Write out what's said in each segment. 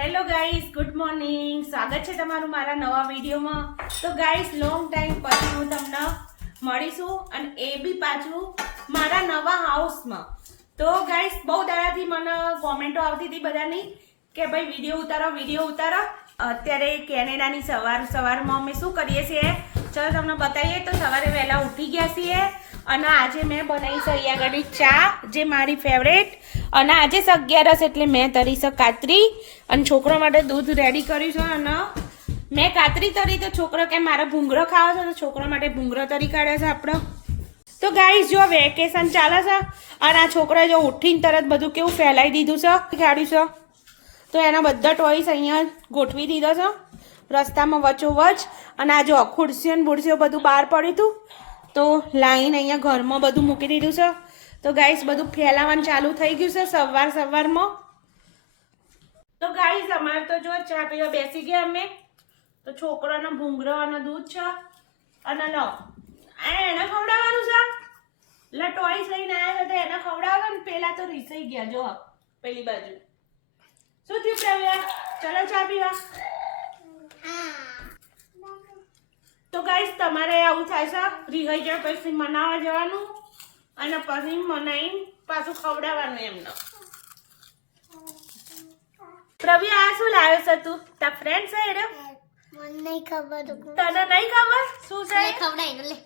Hello guys, good morning. સ્વાગત છે તમારું મારા નવા વિડીયોમાં. તો ગાઈસ, લોંગ ટાઈમ પછી હું તમને મળીશું અને એ બી પાછું મારા નવા હાઉસમાં. તો ગાઈસ, બહુ દાડાથી મને કોમેન્ટો આવતી હતી બધાની કે ભાઈ વિડીયો ઉતારો. અત્યારે કેનેડાની સવારમાં અમે શું કરીએ છીએ ચલો તમને બતાવીએ. તો સવારે વહેલા ઉઠી ગયા છીએ અને આજે મેં બનાવી છે અહીંયા આગળ ચા, જે મારી ફેવરેટ. અને આજે 11 એટલે મેં તરી છે કાતરી અને છોકરો માટે દૂધ રેડી કર્યું છે. અને મેં કાતરી તરી તો છોકરો કે મારે ભૂંગળો ખાવો છે, તો છોકરા માટે ભૂંગળો તરી કાઢ્યો છે આપણો. તો ગાઈસ, જો વેકેશન ચાલે છે અને આ છોકરાએ જો ઉઠીને તરત બધું કેવું ફેલાઈ દીધું છે, કાઢ્યું છે. તો એના બધા ટોયસ અહીંયા ગોઠવી દીધો છે રસ્તામાં વચ્ચોવચ. અને આ જો ખુરશીઓ ને બુરશીઓ બધું બહાર પડ્યું હતું, તો લાઈન અહીંયા ઘરમાં બધું મૂકી દીધું છે. તો ગાઈસ, બધું ફેલાવાનું ચાલુ થઈ ગયું છે સવારમાં. તો ગાઈસ, અમારે તો જો ચા પીવા બેસી ગયા અમે. તો છોકરાનો ભૂંગળો અને દૂધ છે અને લો એને ખવડાવવાનું છે. એટલે ટોયસ લઈને આવ્યા તો એને ખવડાવવાનું ને પેલા તો રીસાઈ ગયા. જો પેલી બાજુ શું થયું પ્રવ્યા? ચલો ચા પીવા. તો ગાઈસ, તમારે આવું થાય છે, રીહાઈ જાય પછી મનાવવા જવાનું અને પછી મનાઈને પાછું ખવડાવવાનું એમને. પ્રવ્યા, આ શું લાવ્યો છે તું? તાર ફ્રેન્ડ છે એને? મને નહીં ખબર. તને નહીં ખબર શું છે? ખવડાવી લે.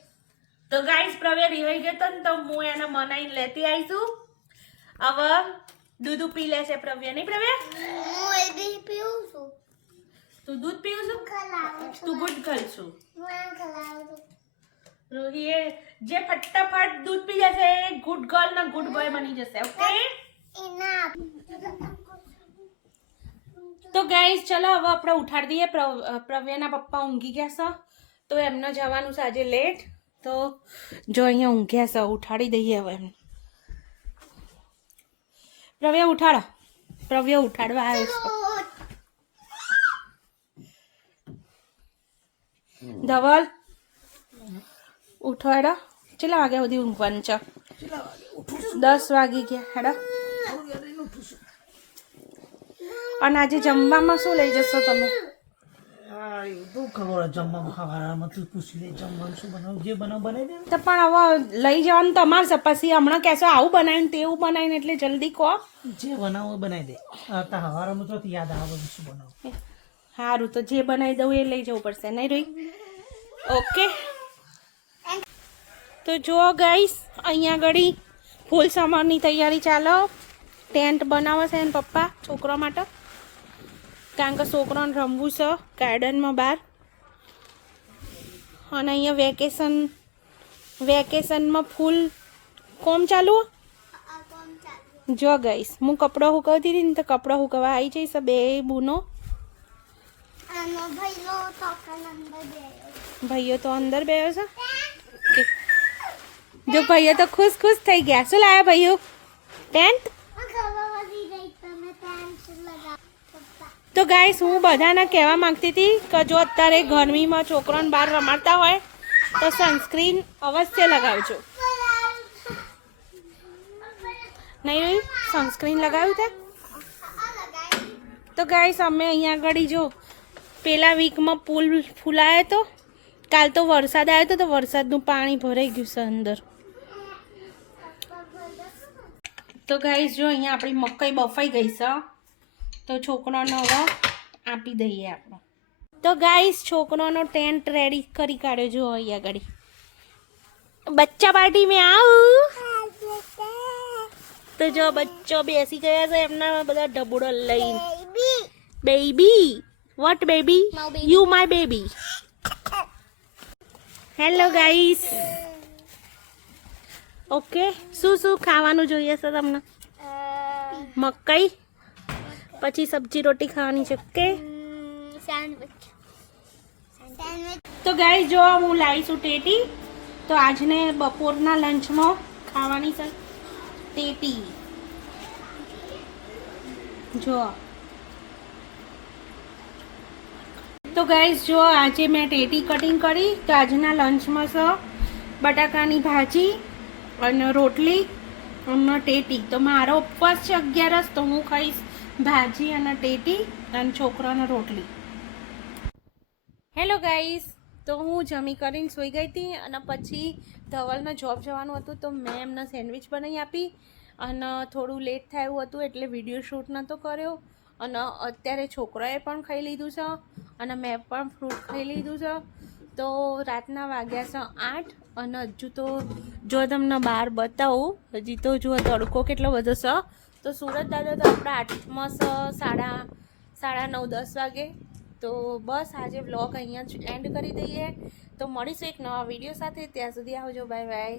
તો ગાઈસ, પ્રવ્યા રીવાઈ ગયો તો ને, તો હું એને મનાઈને લેતી આવીશું. હવે દૂધ પી લેશે પ્રવ્યા. નહીં પ્રવ્યા? હું એ બી પીઉં છું. તું દૂધ પીવું છું? ખલાવું છું. તું ગુડ ગર્લ છું. હું ખલાવું છું. રોહીએ જે ફટાફટ દૂધ પી જશે એ ગુડ ગર્લ ના ગુડ બોય બની જશે. ઓકે? ઇનાફ. તો ગાઈસ, ચલો હવે આપણે ઉઠાડી દઈએ. પ્રવ્યાના પપ્પા ઊંઘી ગયા છે, તો એમને જવાનું છે આજે લેટ. તો જો અહીંયા ઊંઘ્યા છે, ઉઠાડી દઈએ હવે એમને. પ્રવ્યા ઉઠાડો. પ્રવ્યા ઉઠાડવા આવ્યો છે. ધવલ ઉઠો હેડો. કેટલા વાગ્યા સુધી ઊંઘવાનું છે? 10 વાગી ગયા. હેડો. અને આજે જમવામાં શું લઈ જશો તમે? તો પણ હવે લઈ જવાનું તમારે છે. પછી હમણાં કહેશો આવું બનાવીને તેવું બનાવીને, એટલે જલ્દી કહો. જે બનાવો બનાવી દે. હવારમાં તો યાદ આવે શું બનાવું. સારું, તો જે બનાવી દઉં એ લઈ જવું પડશે. નહીં રોઈ? ઓકે. તો જુઓ ગાઈસ, અહીંયા આગળ ફૂલ સમરની તૈયારી ચાલો. ટેન્ટ બનાવે છે એના પપ્પા છોકરા માટે, કારણ કે છોકરાને રમવું છે ગાર્ડનમાં બહાર. અને અહીંયા વેકેશનમાં ફૂલ કોમ ચાલુ. જો ગાઈસ, હું કપડો હુકવતી હતી ને, તો કપડો હુકવા આવી જઈશ બે બૂનો. ભાઈઓ તો અંદર બેહ્યો છે. જો ભાઈઓ તો ખુશ થઈ ગયા. શું લાયા ભાઈઓ? ટેન્ટ. તો ગાઈસ, હું બધાને કહેવા માંગતી હતી કે જો અત્યારે ગરમીમાં છોકરાને બહાર રમાડતા હોય તો સનસ્ક્રીન અવશ્ય લગાવજો. નહીં સનસ્ક્રીન લગાવ્યું તે? તો ગાઈસ, અમે અહીંયા આગળ જો પેલા વીકમાં પુલ ફૂલાયો તો. કાલ તો વરસાદ આવ્યો હતો, તો વરસાદનું પાણી ભરાઈ ગયું છે અંદર. તો ગાઈસ, જો અહીંયા આપણી મકાઈ બફાઈ ગઈ છે, તો છોકરાનો હવે આપી દઈએ આપણે. તો ગાઈસ, છોકરાનો ટેન્ટ રેડી કરી કાઢ્યો. જો અહીંયા આગળ બચ્ચા પાર્ટી મેં આવું. તો જો બચ્ચો બેસી ગયા છે એમના બધા ઢબુડો લઈને. Baby what baby? You my baby. Hello guys. Okay, શું ખાવાનું જોઈએ છે તમને? મકાઈ, પછી સબ્જી રોટી ખાવાની છે. ઓકે. તો ગાઈસ, જો હું લાવીશું ટેટી. તો આજને બપોરના લંચમાં ખાવાની છે ટેટી. જો તો ગાઈસ, જો આજે મેં ટેટી કટિંગ કરી. તો આજના લંચમાં છે બટાકાની ભાજી અને રોટલી અને ટેટી. તો મારો ઉપવાસ છે 11, તો હું ખાઈશ ભાજી અને ટેટી અને છોકરાને રોટલી. હેલો ગાઈસ, તો હું જમી કરીને સૂઈ ગઈ હતી અને પછી ધવલને જોબ જવાનું હતું તો મેં એમને સેન્ડવિચ બનાવી આપી અને થોડું લેટ થયું હતું એટલે વિડીયો શૂટ નહોતો કર્યો. અને અત્યારે છોકરાએ પણ ખાઈ લીધું છે અને મેં પણ ફ્રૂટ ખાઈ લીધું છે. તો રાતના વાગ્યા છે 8 અને હજુ તો જો તમને બહાર બતાવું, હજી તો જો તડકો કેટલો બધો છે. તો સુરત દાદા તો આપણે 8માં છે, સાડા 9-10 વાગે. તો બસ આજે વ્લોગ અહીંયા જ એન્ડ કરી દઈએ. તો મળીશું એક નવા વિડીયો સાથે. ત્યાં સુધી આવજો, બાય બાય.